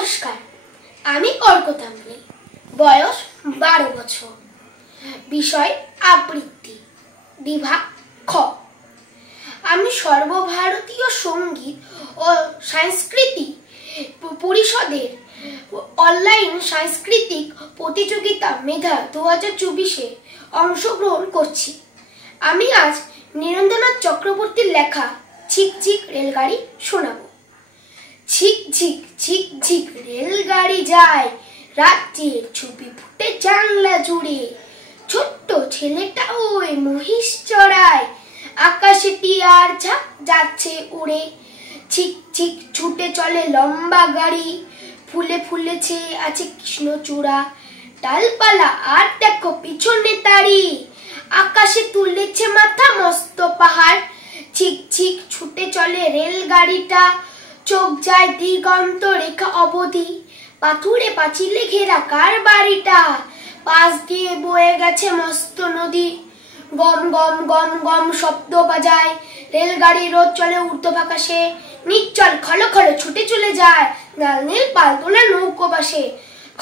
নমস্কার, আমি অর্কতাম্বলী, বয়স 12 বছর, বিষয় আবৃত্তি, বিভাগ খ। আমি সর্বভারতীয় সঙ্গীত ও সাংস্কৃতিক পরিষদের অনলাইন সাংস্কৃতিক প্রতিযোগিতা মেধা 2024-এ অংশগ্রহণ করছি। আমি আজ নীরেন্দ্রনাথ চক্রবর্তীর লেখা ঝিক ঝিক রেলগাড়ি শোনাবো। ঝিক ঝিক ঝিক ঝিক রেলগাড়ি যায়, রাজ্যের ছবি ফুটে জানলা জুড়ে। ছোট্ট ছেলেটা ওই মহিষ চড়ায়, আকাশে টিয়ার ঝাঁক যাচ্ছে উড়ে। ঝিক ঝিক ছুটে চলে লম্বা গাড়ি, ফুলে ফুলেছে আছে কৃষ্ণচূড়া। ডালপালা আর দেখো পিছনে তারি, আকাশে তুলেছে মাথা মস্ত পাহাড়। ঝিক ঝিক ছুটে চলে রেলগাড়িটা, চোখ যায় দিগন্ত রেখা অবধি। পাথুরে পাঁচিলে ঘেরা কার বাড়িটা, পাশ দিয়ে বয়ে গেছে মস্ত নদী। গম গম গম গম শব্দ বাজায়, রেলগাড়ি রোজ চলে ঊর্ধ্ব আকাশে। নিশ্চল খলো খলো ছুটে চলে যায়, লাল নীল পালতোলা নৌকো বাসে।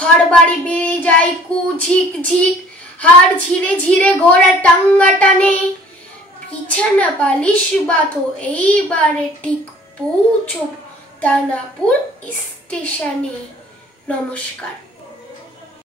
ঘর বাড়ি বেড়ে যায় কু ঝিক ঝিক, হাড় ঝিরে ঝিরে ঘোড়া টাঙ্গা টানে। বিছানা বালিশ বাঁধো, এইবারে ঠিক পৌঁছব দানাপুর স্টেশনে। নমস্কার।